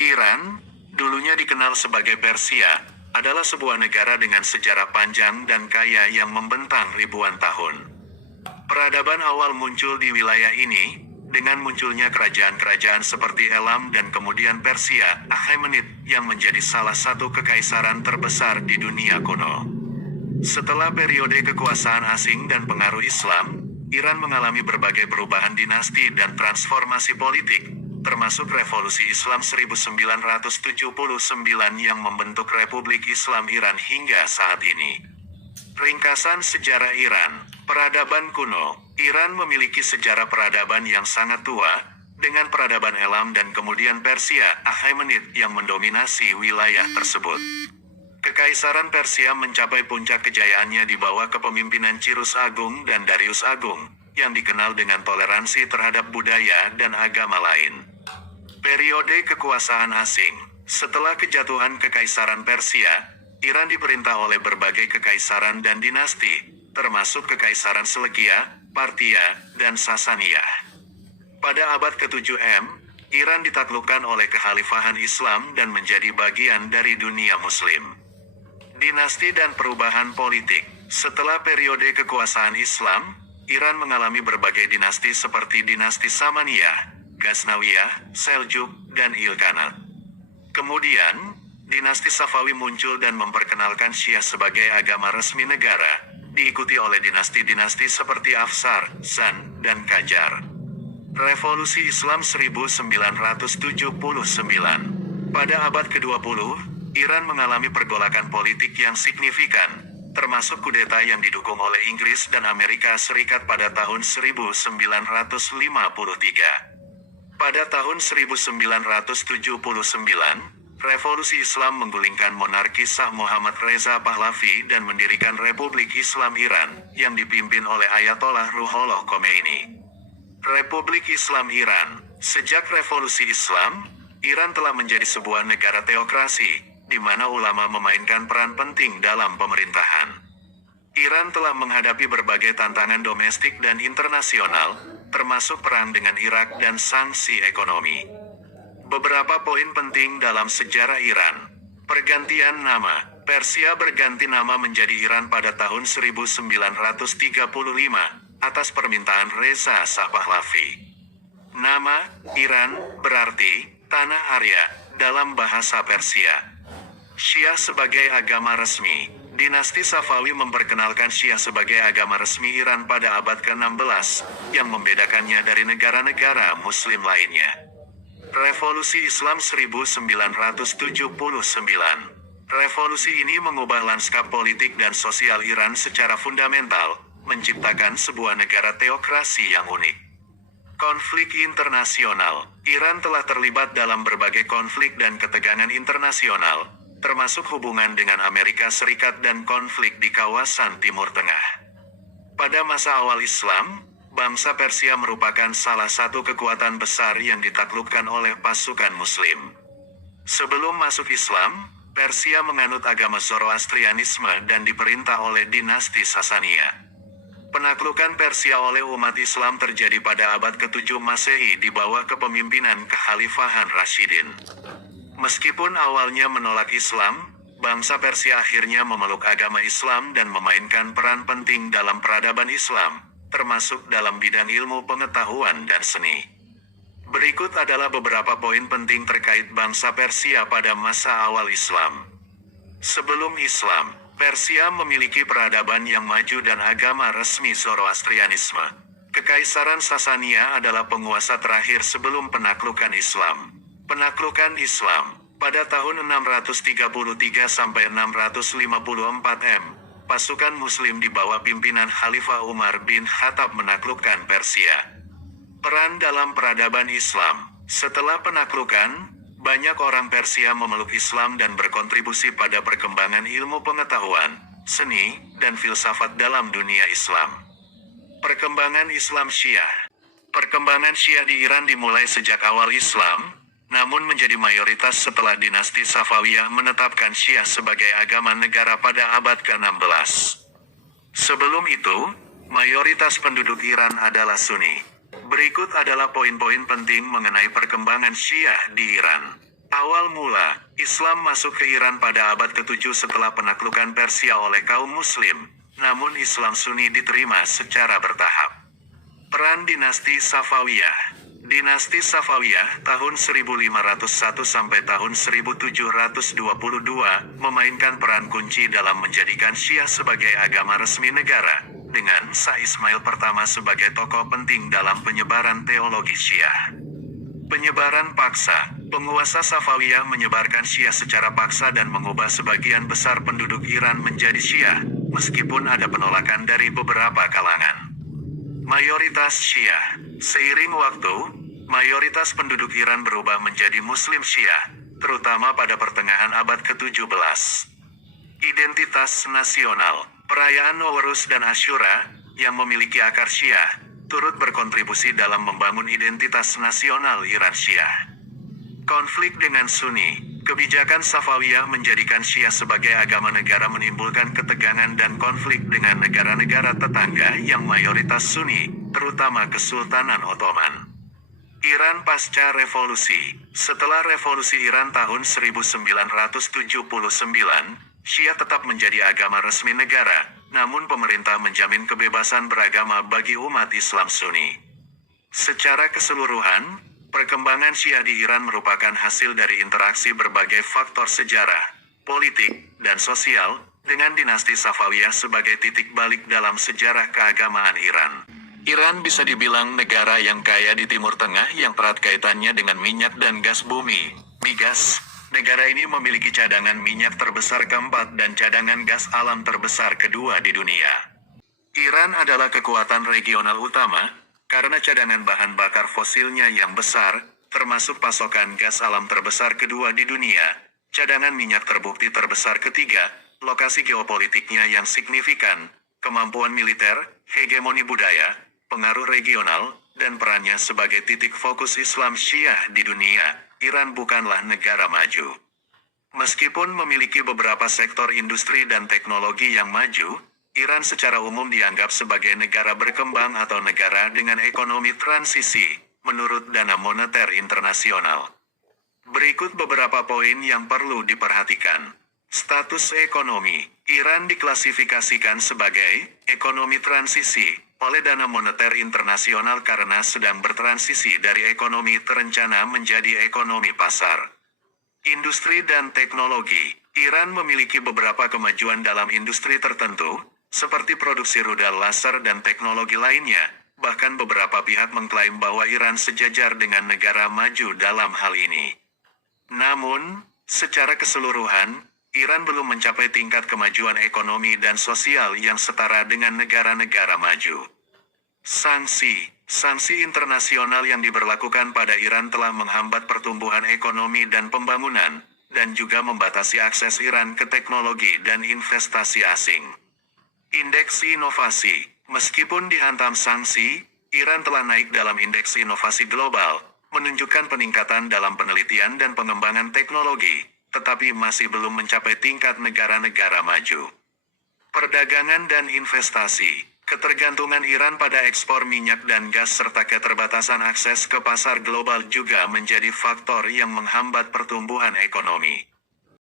Iran, dulunya dikenal sebagai Persia, adalah sebuah negara dengan sejarah panjang dan kaya yang membentang ribuan tahun. Peradaban awal muncul di wilayah ini, dengan munculnya kerajaan-kerajaan seperti Elam dan kemudian Persia, Achaemenid, yang menjadi salah satu kekaisaran terbesar di dunia kuno. Setelah periode kekuasaan asing dan pengaruh Islam, Iran mengalami berbagai perubahan dinasti dan transformasi politik, termasuk Revolusi Islam 1979 yang membentuk Republik Islam Iran hingga saat ini. Ringkasan sejarah Iran. Peradaban kuno. Iran memiliki sejarah peradaban yang sangat tua, dengan peradaban Elam dan kemudian Persia, Achaemenid yang mendominasi wilayah tersebut. Kekaisaran Persia mencapai puncak kejayaannya di bawah kepemimpinan Cyrus Agung dan Darius Agung, yang dikenal dengan toleransi terhadap budaya dan agama lain. Periode kekuasaan asing. Setelah kejatuhan Kekaisaran Persia, Iran diperintah oleh berbagai kekaisaran dan dinasti, termasuk Kekaisaran Selekia, Partia, dan Sasaniyah. Pada abad ke-7 Iran ditaklukkan oleh kekhalifahan Islam dan menjadi bagian dari dunia Muslim. Dinasti dan perubahan politik. Setelah periode kekuasaan Islam, Iran mengalami berbagai dinasti seperti dinasti Samaniyah, Ghaznawiyah, Seljuk, dan Ilkhanate. Kemudian, dinasti Safawi muncul dan memperkenalkan Syiah sebagai agama resmi negara, diikuti oleh dinasti-dinasti seperti Afsar, Zand, dan Qajar. Revolusi Islam 1979. Pada abad ke-20, Iran mengalami pergolakan politik yang signifikan, termasuk kudeta yang didukung oleh Inggris dan Amerika Serikat pada tahun 1953. Pada tahun 1979, Revolusi Islam menggulingkan monarki Shah Muhammad Reza Pahlavi dan mendirikan Republik Islam Iran, yang dipimpin oleh Ayatollah Ruhollah Khomeini. Republik Islam Iran. Sejak Revolusi Islam, Iran telah menjadi sebuah negara teokrasi, di mana ulama memainkan peran penting dalam pemerintahan. Iran telah menghadapi berbagai tantangan domestik dan internasional, termasuk perang dengan Irak dan sanksi ekonomi. Beberapa poin penting dalam sejarah Iran. Pergantian nama. Persia berganti nama menjadi Iran pada tahun 1935, atas permintaan Reza Shah Pahlavi. Nama, Iran, berarti, Tanah Arya, dalam bahasa Persia. Syiah sebagai agama resmi. Dinasti Safawi memperkenalkan Syiah sebagai agama resmi Iran pada abad ke-16, yang membedakannya dari negara-negara Muslim lainnya. Revolusi Islam 1979. Revolusi ini mengubah lanskap politik dan sosial Iran secara fundamental, menciptakan sebuah negara teokrasi yang unik. Konflik internasional. Iran telah terlibat dalam berbagai konflik dan ketegangan internasional, termasuk hubungan dengan Amerika Serikat dan konflik di kawasan Timur Tengah. Pada masa awal Islam, bangsa Persia merupakan salah satu kekuatan besar yang ditaklukkan oleh pasukan Muslim. Sebelum masuk Islam, Persia menganut agama Zoroastrianisme dan diperintah oleh dinasti Sasaniyah. Penaklukan Persia oleh umat Islam terjadi pada abad ke-7 Masehi di bawah kepemimpinan Kekhalifahan Rashidin. Meskipun awalnya menolak Islam, bangsa Persia akhirnya memeluk agama Islam dan memainkan peran penting dalam peradaban Islam, termasuk dalam bidang ilmu pengetahuan dan seni. Berikut adalah beberapa poin penting terkait bangsa Persia pada masa awal Islam. Sebelum Islam, Persia memiliki peradaban yang maju dan agama resmi Zoroastrianisme. Kekaisaran Sasaniyah adalah penguasa terakhir sebelum penaklukan Islam. Penaklukan Islam pada tahun 633 sampai 654 pasukan Muslim di bawah pimpinan Khalifah Umar bin Khattab menaklukkan Persia. Peran dalam peradaban Islam. Setelah penaklukan, banyak orang Persia memeluk Islam dan berkontribusi pada perkembangan ilmu pengetahuan, seni, dan filsafat dalam dunia Islam. Perkembangan Islam Syiah. Perkembangan Syiah di Iran dimulai sejak awal Islam, namun menjadi mayoritas setelah dinasti Safawiyah menetapkan Syiah sebagai agama negara pada abad ke-16. Sebelum itu, mayoritas penduduk Iran adalah Sunni. Berikut adalah poin-poin penting mengenai perkembangan Syiah di Iran. Awal mula, Islam masuk ke Iran pada abad ke-7 setelah penaklukan Persia oleh kaum Muslim, namun Islam Sunni diterima secara bertahap. Peran dinasti Safawiyah. Dinasti Safawiyah tahun 1501 sampai tahun 1722 memainkan peran kunci dalam menjadikan Syiah sebagai agama resmi negara, dengan Shah Ismail pertama sebagai tokoh penting dalam penyebaran teologi Syiah. Penyebaran paksa. Penguasa Safawiyah menyebarkan Syiah secara paksa dan mengubah sebagian besar penduduk Iran menjadi Syiah, meskipun ada penolakan dari beberapa kalangan. Mayoritas Syiah. Seiring waktu, mayoritas penduduk Iran berubah menjadi Muslim Syiah, terutama pada pertengahan abad ke-17. Identitas nasional. Perayaan Nowruz dan Asyura, yang memiliki akar Syiah, turut berkontribusi dalam membangun identitas nasional Iran Syiah. Konflik dengan Sunni. Kebijakan Safawiyah menjadikan Syiah sebagai agama negara menimbulkan ketegangan dan konflik dengan negara-negara tetangga yang mayoritas Sunni, terutama Kesultanan Ottoman. Iran pasca revolusi. Setelah revolusi Iran tahun 1979, Syiah tetap menjadi agama resmi negara, namun pemerintah menjamin kebebasan beragama bagi umat Islam Sunni. Secara keseluruhan, perkembangan Syiah di Iran merupakan hasil dari interaksi berbagai faktor sejarah, politik, dan sosial, dengan dinasti Safawiyah sebagai titik balik dalam sejarah keagamaan Iran. Iran bisa dibilang negara yang kaya di Timur Tengah yang erat kaitannya dengan minyak dan gas bumi, migas. Negara ini memiliki cadangan minyak terbesar keempat dan cadangan gas alam terbesar kedua di dunia. Iran adalah kekuatan regional utama, karena cadangan bahan bakar fosilnya yang besar, termasuk pasokan gas alam terbesar kedua di dunia, cadangan minyak terbukti terbesar ketiga, lokasi geopolitiknya yang signifikan, kemampuan militer, hegemoni budaya, pengaruh regional, dan perannya sebagai titik fokus Islam Syiah di dunia. Iran bukanlah negara maju. Meskipun memiliki beberapa sektor industri dan teknologi yang maju, Iran secara umum dianggap sebagai negara berkembang atau negara dengan ekonomi transisi, menurut Dana Moneter Internasional. Berikut beberapa poin yang perlu diperhatikan. Status ekonomi. Iran diklasifikasikan sebagai ekonomi transisi oleh Dana Moneter Internasional karena sedang bertransisi dari ekonomi terencana menjadi ekonomi pasar. Industri dan teknologi. Iran memiliki beberapa kemajuan dalam industri tertentu, seperti produksi rudal laser dan teknologi lainnya. Bahkan beberapa pihak mengklaim bahwa Iran sejajar dengan negara maju dalam hal ini. Namun, secara keseluruhan, Iran belum mencapai tingkat kemajuan ekonomi dan sosial yang setara dengan negara-negara maju. Sanksi. Sanksi internasional yang diberlakukan pada Iran telah menghambat pertumbuhan ekonomi dan pembangunan, dan juga membatasi akses Iran ke teknologi dan investasi asing. Indeks inovasi. Meskipun dihantam sanksi, Iran telah naik dalam indeks inovasi global, menunjukkan peningkatan dalam penelitian dan pengembangan teknologi, tetapi masih belum mencapai tingkat negara-negara maju. Perdagangan dan investasi. Ketergantungan Iran pada ekspor minyak dan gas serta keterbatasan akses ke pasar global juga menjadi faktor yang menghambat pertumbuhan ekonomi.